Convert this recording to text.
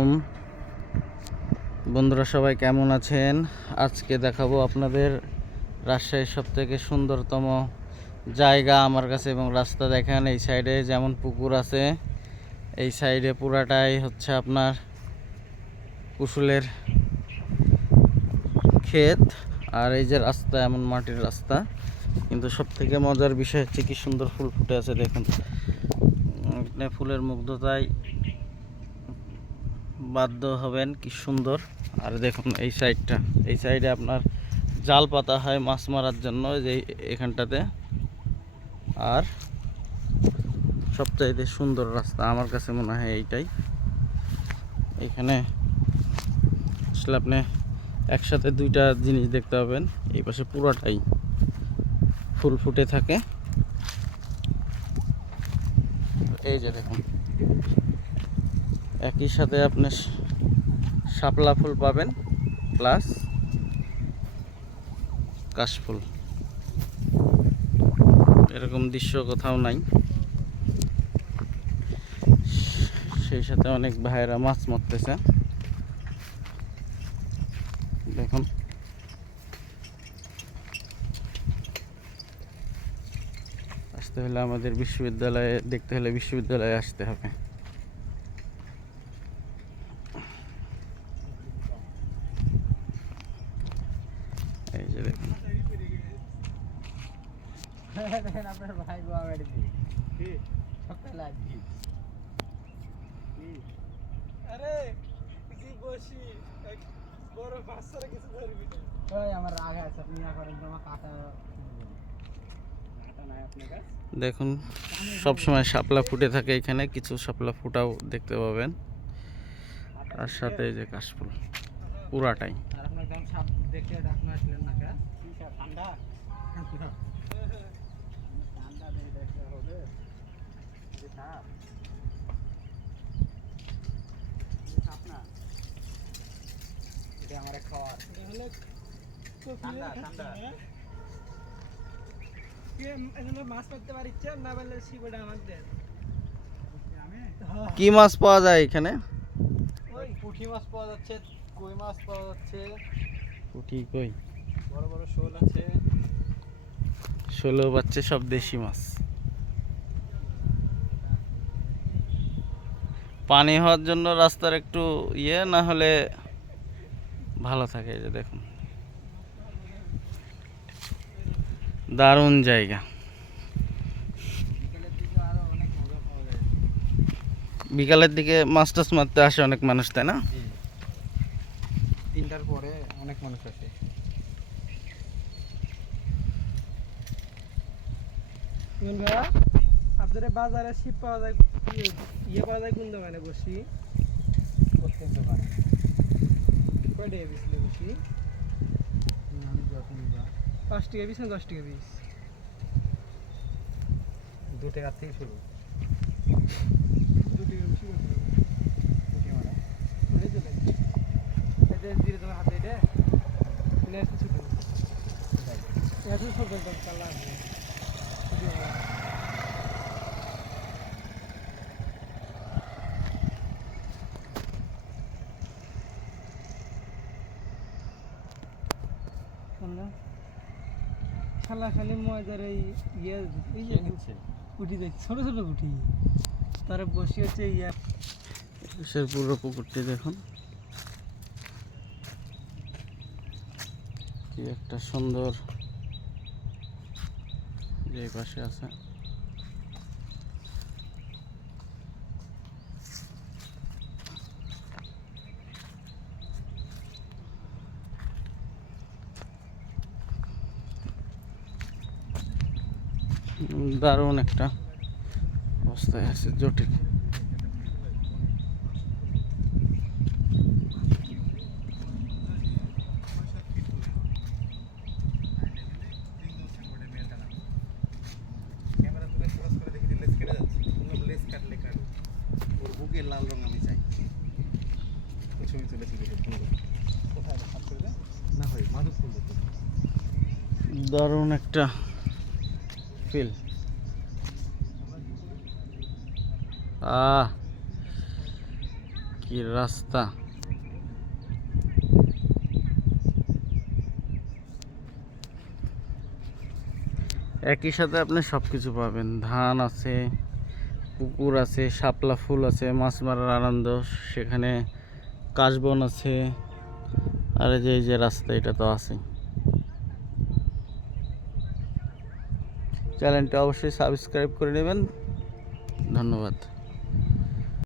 আলাইকুম। বন্ধুরা সবাই কেমন আছেন? আজকে দেখাবো আপনাদের রাজশাহীর সব থেকে সুন্দরতম জায়গা আমার কাছে এবং রাস্তা দেখেন, এই সাইডে যেমন পুকুর আছে, এই সাইডে পুরাটাই হচ্ছে আপনার কুশুলের ক্ষেত। আর এই যে রাস্তা, এমন মাটির রাস্তা। কিন্তু সব থেকে মজার বিষয় হচ্ছে কি সুন্দর ফুল ফুটে আছে, দেখুন। ফুলের মুগ্ধতায় বাধ্য হবেন, কি সুন্দর। আর দেখুন, এই সাইডটা। এই সাইডে আপনার জাল পাতা হয় মাছ মারার জন্য যে এখানটাতে। আর সবচাইতে সুন্দর রাস্তা, আমার কাছে মনে হয় এইটাই। এখানে আসলে আপনি একসাথে দুইটা জিনিস দেখতে পাবেন, এই পাশে পুরোটাই ফুল ফুটে থাকে। এই যে দেখুন একই সাথে আপনি শাপলা ফুল পাবেন, প্লাস কাশফুল এরকম দৃশ্য কোথাও নাই। সেই সাথে অনেক ভাইয়েরা মাছ মারতেছে। দেখুন। আসতে হলে আমাদের বিশ্ববিদ্যালয়ে, দেখতে হলে বিশ্ববিদ্যালয়ে আসতে হবে। এই যে দেখুন দেখেন আপনার ভাই গোয়া বাড়ি দিয়ে সকালে আজকে আরে কি বসি বড় বাচ্চারা কিছু ধরবি না। ওই আমার রাগ আছে আপনি না করেন তো কাটা কাটা নাই আপনার কাছে? দেখুন সব সময় শাপলা ফুটে থাকে এখানে কিছু শাপলা ফুটাও দেখতে পাবেন। তার সাথে এই যে কাশফুল পুরাটাই আর আপনার গান সাপ দেখে ডাকনা আসলেন না কা ঠান্ডা? ঠান্ডা। দেখে দেখতে হবে। যে সাপ যে সাপ না। এটা আমার খাওয়ার। তাহলে তো ঠান্ডা, ঠান্ডা। কে এজন্য মাছ মারতে পারিচ্ছে না বললে শিবটা আমাকে দেন। আমি কি মাছ পাওয়া যায় এখানে? ওই পুঁটি মাছ পাওয়া যাচ্ছে কই মাছ পাওয়া যাচ্ছে? পুঁটি কই? বড় বড় শোল আছে। ষোলো বাচ্চা সব দেশি মাছ। পানি হওয়ার জন্য রাস্তার একটু ইয়ে না হলে ভালো থাকে এই যে দেখুন। দারুণ জায়গা। বিকেলের দিকে আরও অনেক মজা পাওয়া যায় বিকালের দিকে মাছ টাছ মারতে আসে অনেক মানুষ তাই না? অনেক মানুষ ভাইয়া আপনাদের বাজারে শিপ পাওয়া যায় ইয়ে- ইয়ে পাওয়া যায় কোন দোকানে বসি? প্রত্যেক দোকানে। কয়টা বেশি বসি? পাঁচ টাকা পিস না দশ টাকা পিস দু টাকার থেকে শুরু। দু টাকা বেশি করতে হবে তোমার হাতে এটা? হয়। আমরা শালা খালি মজার এই ইয়ে উঠি দেখি ছোট ছোট উঠি তারা বসে হচ্ছে ইয়া পুরো পুকুরটি দেখুন কি একটা সুন্দর যে পাশে আছে। দারুণ একটা অবস্থায় আছে জটিল। বুকের লাল রং আমি চাই। ওই ছবি তুলেছি কোথায় না ভাই মাধব ফুল দেখতে দারুণ একটা ফিল আহ কি রাস্তা। একই সাথে আপনি সব কিছু পাবেন। ধান আছে পুকুর আছে, শাপলা ফুল আছে, মাছ মারার আনন্দ, সেখানে কাশবন আছে, আর যে, এই যে রাস্তা, এটা তো আছে চ্যানেলটা অবশ্যই সাবস্ক্রাইব করে নেবেন। ধন্যবাদ।